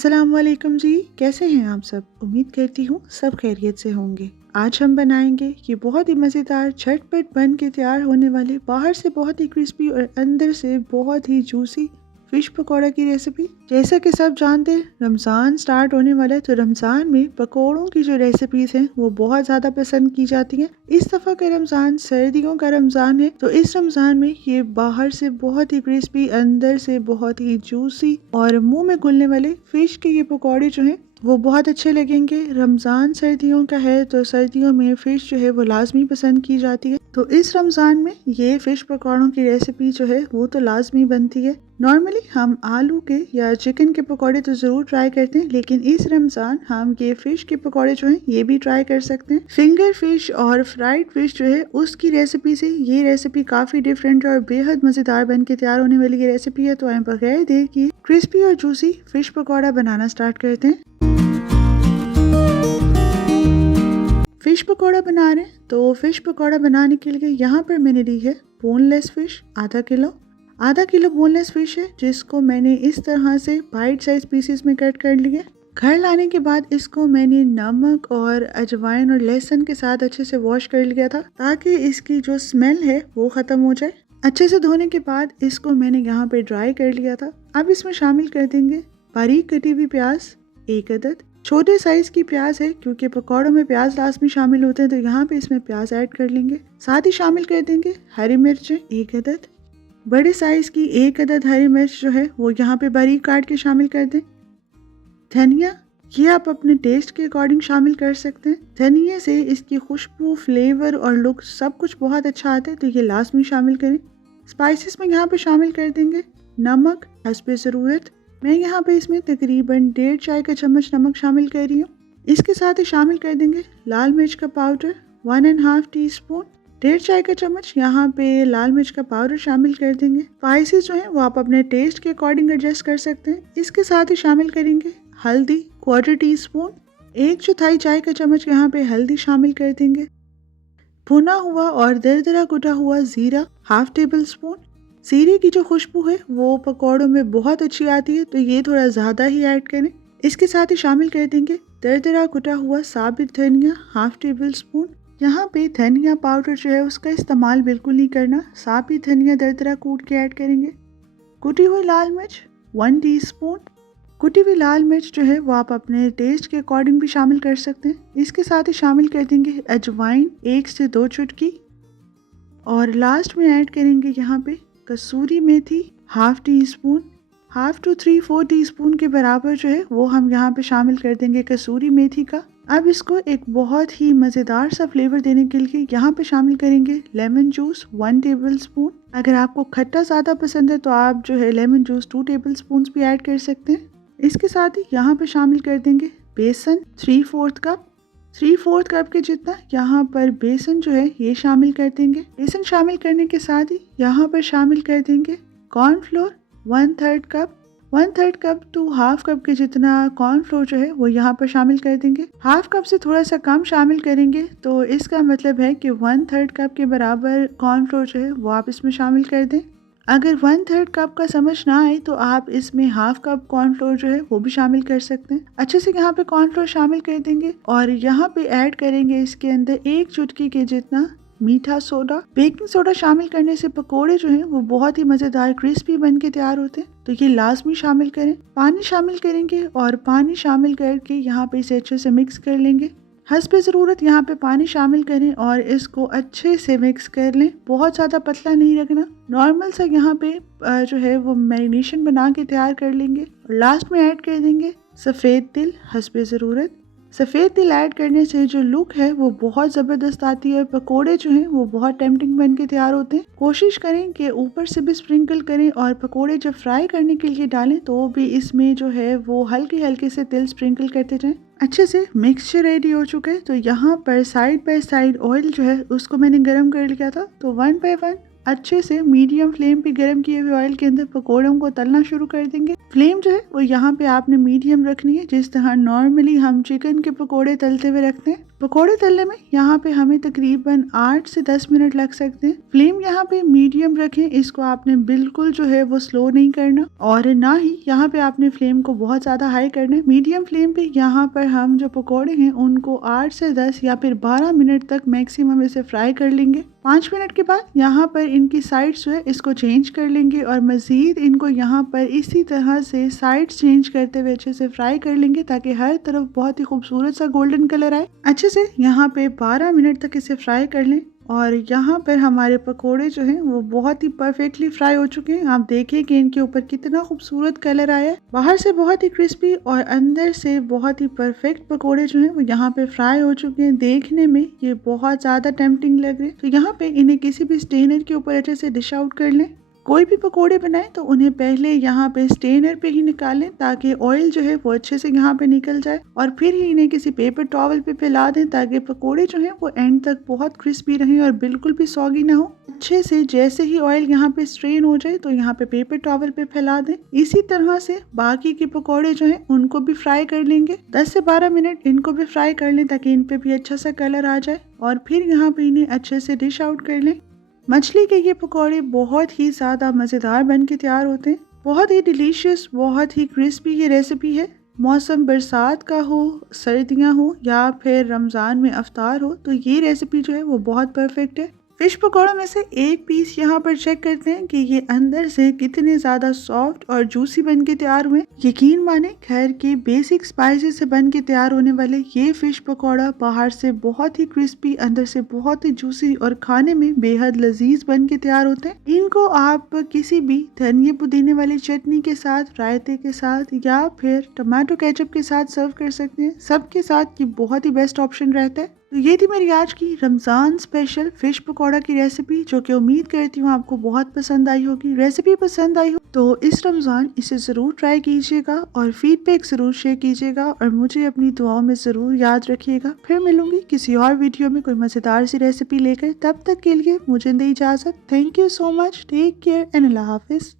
अस्सलाम वालेकुम जी, कैसे हैं आप सब? उम्मीद करती हूँ सब खैरियत से होंगे। आज हम बनाएंगे ये बहुत ही मज़ेदार झटपट बन के तैयार होने वाले बाहर से बहुत ही क्रिस्पी और अंदर से बहुत ही जूसी फिश पकौड़ा की रेसिपी। जैसा कि सब जानते हैं रमज़ान स्टार्ट होने वाला है, तो रमज़ान में पकौड़ों की जो रेसिपीज़ हैं वो बहुत ज़्यादा पसंद की जाती हैं। इस दफ़ा का रमज़ान सर्दियों का रमज़ान है, तो इस रमज़ान में ये बाहर से बहुत ही क्रिस्पी, अंदर से बहुत ही जूसी और मुंह में घुलने वाले फिश के ये पकौड़े जो हैं वो बहुत अच्छे लगेंगे। रमज़ान सर्दियों का है, तो सर्दियों में फ़िश जो है वो लाजमी पसंद की जाती है, तो इस रमज़ान में ये फ़िश पकौड़ों की रेसिपी जो है वो तो लाजमी बनती है। नॉर्मली हम आलू के या चिकन के पकौड़े तो ज़रूर ट्राई करते हैं, लेकिन इस रमज़ान हम ये फ़िश के पकौड़े जो हैं ये भी ट्राई कर सकते हैं। फिंगर फ़िश और फ्राइड फ़िश जो है उसकी रेसिपी से ये रेसिपी काफ़ी डिफरेंट और बेहद मज़ेदार बन के तैयार होने वाली ये रेसिपी है। तो हम बगैर देर किए क्रिस्पी और जूसी फ़िश पकौड़ा बनाना स्टार्ट करते हैं। फिश पकौड़ा बना रहे हैं, तो फिश पकौड़ा बनाने के लिए यहाँ पर मैंने ली है बोनलेस फिश आधा किलो बोनलेस फिश है, जिसको मैंने इस तरह से बाइट साइज पीसेस में कट कर लिया। घर लाने के बाद इसको मैंने नमक और अजवाइन और लहसुन के साथ अच्छे से वॉश कर लिया था, ताकि इसकी जो स्मेल है वो खत्म हो जाए। अच्छे से धोने के बाद इसको मैंने यहाँ पे ड्राई कर लिया था। अब इसमें शामिल कर देंगे बारीक कटी हुई प्याज 1 अदद, छोटे साइज की प्याज है क्योंकि पकौड़ों में प्याज लास्ट में शामिल होते हैं, तो यहाँ पे इसमें प्याज ऐड कर लेंगे। साथ ही शामिल कर देंगे हरी मिर्चें 1 अदद, बड़े साइज की 1 अदद हरी मिर्च जो है वो यहाँ पे बारीक काट के शामिल कर दें। धनिया ये आप अपने टेस्ट के अकॉर्डिंग शामिल कर सकते हैं। धनिया से इसकी खुशबू, फ्लेवर और लुक सब कुछ बहुत अच्छा आता है, तो ये लास्ट में शामिल करें। स्पाइसेस में यहाँ पे शामिल कर देंगे नमक हस्बे ज़रूरत। मैं यहाँ पे इसमें तकरीबन 1.5 चाय का चम्मच नमक शामिल कर रही हूँ। इसके साथ ही शामिल कर देंगे लाल मिर्च का पाउडर 1.5 टीस्पून, 1.5 चाय का चम्मच यहाँ पे लाल मिर्च का पाउडर शामिल कर देंगे। स्पाइसेस जो हैं वो आप अपने टेस्ट के अकॉर्डिंग एडजस्ट कर सकते हैं। इसके साथ ही शामिल करेंगे हल्दी 1/4 टीस्पून, 1/4 चाय का चम्मच यहाँ पे हल्दी शामिल कर देंगे। भुना हुआ और दरदरा कुटा हुआ जीरा 1/2 टेबल स्पून। जीरे की जो खुशबू है वो पकौड़ों में बहुत अच्छी आती है, तो ये थोड़ा ज़्यादा ही ऐड करें। इसके साथ ही शामिल कर देंगे दरदरा कुटा हुआ साबित धनिया 1/2 टेबल स्पून। यहाँ पे धनिया पाउडर जो है उसका इस्तेमाल बिल्कुल नहीं करना, साबित धनिया दरदरा कूट के ऐड करेंगे। कुटी हुई लाल मिर्च 1 टीस्पून। कुटी हुई लाल मिर्च जो है वो आप अपने टेस्ट के अकॉर्डिंग भी शामिल कर सकते हैं। इसके साथ ही शामिल कर देंगे अजवाइन 1 से 2 चुटकी, और लास्ट में ऐड करेंगे यहाँ पे कसूरी मेथी 1/2 टीस्पून। 1/2 to 3/4 टीस्पून के बराबर जो है वो हम यहाँ पे शामिल कर देंगे कसूरी मेथी का। अब इसको एक बहुत ही मज़ेदार सा फ्लेवर देने के लिए यहाँ पे शामिल करेंगे लेमन जूस 1 टेबल स्पून। अगर आपको खट्टा ज़्यादा पसंद है तो आप जो है लेमन जूस 2 टेबल स्पून भी ऐड कर सकते हैं। इसके साथ ही यहाँ पे शामिल कर देंगे बेसन 3/4 कप। 3/4 कप के जितना यहाँ पर बेसन जो है ये शामिल कर देंगे। बेसन शामिल करने के साथ ही यहाँ पर शामिल कर देंगे cornflour 1/3 cup. 1/3 cup to 1/2 cup के जितना कॉर्नफ्लोर जो है वो यहाँ पर शामिल कर देंगे। 1/2 कप से थोड़ा सा कम शामिल करेंगे, तो इसका मतलब है कि 1/3 कप के बराबर कॉर्नफ्लोर जो है वो आप इसमें शामिल कर दें। अगर 1/3 कप का समझ ना आए तो आप इसमें 1/2 कप कॉर्नफ्लोर जो है वो भी शामिल कर सकते हैं। अच्छे से यहाँ पे कॉर्नफ्लोर शामिल कर देंगे और यहाँ पे ऐड करेंगे इसके अंदर 1 चुटकी के जितना मीठा सोडा। बेकिंग सोडा शामिल करने से पकोड़े जो हैं वो बहुत ही मज़ेदार क्रिस्पी बन के तैयार होते हैं, तो ये लाजमी शामिल करें। पानी शामिल करेंगे और पानी शामिल करके यहाँ पे इसे अच्छे से मिक्स कर लेंगे। हस्बे ज़रूरत यहाँ पे पानी शामिल करें और इसको अच्छे से मिक्स कर लें। बहुत ज़्यादा पतला नहीं रखना, नॉर्मल सा यहाँ पे जो है वो मैरिनेशन बना के तैयार कर लेंगे। और लास्ट में ऐड कर देंगे सफ़ेद तिल हस्बे ज़रूरत। सफ़ेद तिल ऐड करने से जो लुक है वो बहुत ज़बरदस्त आती है। पकोड़े जो हैं वो बहुत टेम्पटिंग बन के तैयार होते हैं। कोशिश करें कि ऊपर से भी स्प्रिंकल करें और पकोड़े जब फ्राई करने के लिए डालें तो भी इसमें जो है वो हल्के हल्के से तिल स्प्रिंकल करते जाएं। अच्छे से मिक्सचर रेडी हो चुका है, तो यहाँ पर साइड बाय साइड ऑयल जो है उसको मैंने गरम कर लिया था, तो 1 बाय 1 अच्छे से मीडियम फ्लेम पे गर्म किए हुए ऑयल के अंदर पकौड़ों को तलना शुरू कर देंगे। फ्लेम जो है वो यहाँ पे आपने मीडियम रखनी है, जिस तरह नॉर्मली हम चिकन के पकौड़े तलते हुए रखते हैं। पकौड़े तलने में यहाँ पे हमें तकरीबन 8 से 10 मिनट लग सकते हैं। फ्लेम यहाँ पे मीडियम रखें, इसको आपने बिल्कुल जो है वो स्लो नहीं करना और ना ही यहाँ पे आपने फ्लेम को बहुत ज्यादा हाई करना है। मीडियम फ्लेम पे यहाँ पर हम जो पकौड़े हैं उनको 8 से 10 या फिर 12 मिनट तक मैक्सिमम इसे फ्राई कर लेंगे। 5 मिनट के बाद यहाँ पर इनकी साइड्स जो है इसको चेंज कर लेंगे और मजीद इनको यहाँ पर इसी तरह से साइड्स चेंज करते हुए अच्छे से फ्राई कर लेंगे ताकि हर तरफ बहुत ही खूबसूरत सा गोल्डन कलर आए। अच्छे से यहाँ पे 12 मिनट तक इसे फ्राई कर लें और यहाँ पर हमारे पकोड़े जो हैं वो बहुत ही परफेक्टली फ्राई हो चुके हैं। आप देखिए कि इनके ऊपर कितना खूबसूरत कलर आया है। बाहर से बहुत ही क्रिस्पी और अंदर से बहुत ही परफेक्ट पकोड़े जो हैं वो यहाँ पे फ्राई हो चुके हैं। देखने में ये बहुत ज़्यादा टेम्पटिंग लग रहे हैं। तो यहाँ पे इन्हें किसी भी स्टेनर के ऊपर अच्छे से डिश आउट कर लें। कोई भी पकोड़े बनाएं तो उन्हें पहले यहाँ पे स्टेनर पे ही निकालें ताकि ऑयल जो है वो अच्छे से यहाँ पे निकल जाए और फिर ही इन्हें किसी पेपर टॉवल पे फैला दें ताकि पकोड़े जो हैं वो एंड तक बहुत क्रिस्पी रहें और बिल्कुल भी सॉगी ना हो। अच्छे से जैसे ही ऑयल यहाँ पे स्ट्रेन हो जाए तो यहाँ पे पेपर टॉवल पे फैला दें। इसी तरह से बाकी के पकोड़े जो हैं उनको भी फ्राई कर लेंगे। 10 से 12 मिनट इनको भी फ्राई कर लें ताकि इन पे भी अच्छा सा कलर आ जाए और फिर यहाँ पे इन्हें अच्छे से डिश आउट कर लें। मछली के ये पकौड़े बहुत ही ज़्यादा मज़ेदार बन के तैयार होते हैं। बहुत ही डिलीशियस, बहुत ही क्रिस्पी ये रेसिपी है। मौसम बरसात का हो, सर्दियाँ हो या फिर रमज़ान में अफ्तार हो तो ये रेसिपी जो है वो बहुत परफेक्ट है। फिश पकौड़ों में से एक पीस यहाँ पर चेक करते हैं कि ये अंदर से कितने ज़्यादा सॉफ्ट और जूसी बन के तैयार हुए। यकीन माने घर के बेसिक स्पाइसेस से बन के तैयार होने वाले ये फिश पकौड़ा बाहर से बहुत ही क्रिस्पी, अंदर से बहुत ही जूसी और खाने में बेहद लजीज बन के तैयार होते हैं। इनको आप किसी भी धनिया पुदीने वाली चटनी के साथ, रायते के साथ या फिर टमाटो केचप के साथ सर्व कर सकते हैं। सबके साथ ये बहुत ही बेस्ट ऑप्शन रहता है। तो ये थी मेरी आज की रमज़ान स्पेशल फिश पकौड़ा की रेसिपी, जो कि उम्मीद करती हूँ आपको बहुत पसंद आई होगी। रेसिपी पसंद आई हो तो इस रमज़ान इसे ज़रूर ट्राई कीजिएगा और फीडबैक ज़रूर शेयर कीजिएगा और मुझे अपनी दुआओं में ज़रूर याद रखिएगा। फिर मिलूंगी किसी और वीडियो में कोई मज़ेदार सी रेसिपी लेकर। तब तक के लिए मुझे दे इजाज़त। Thank you so much. Take care and अल्लाह हाफिज़।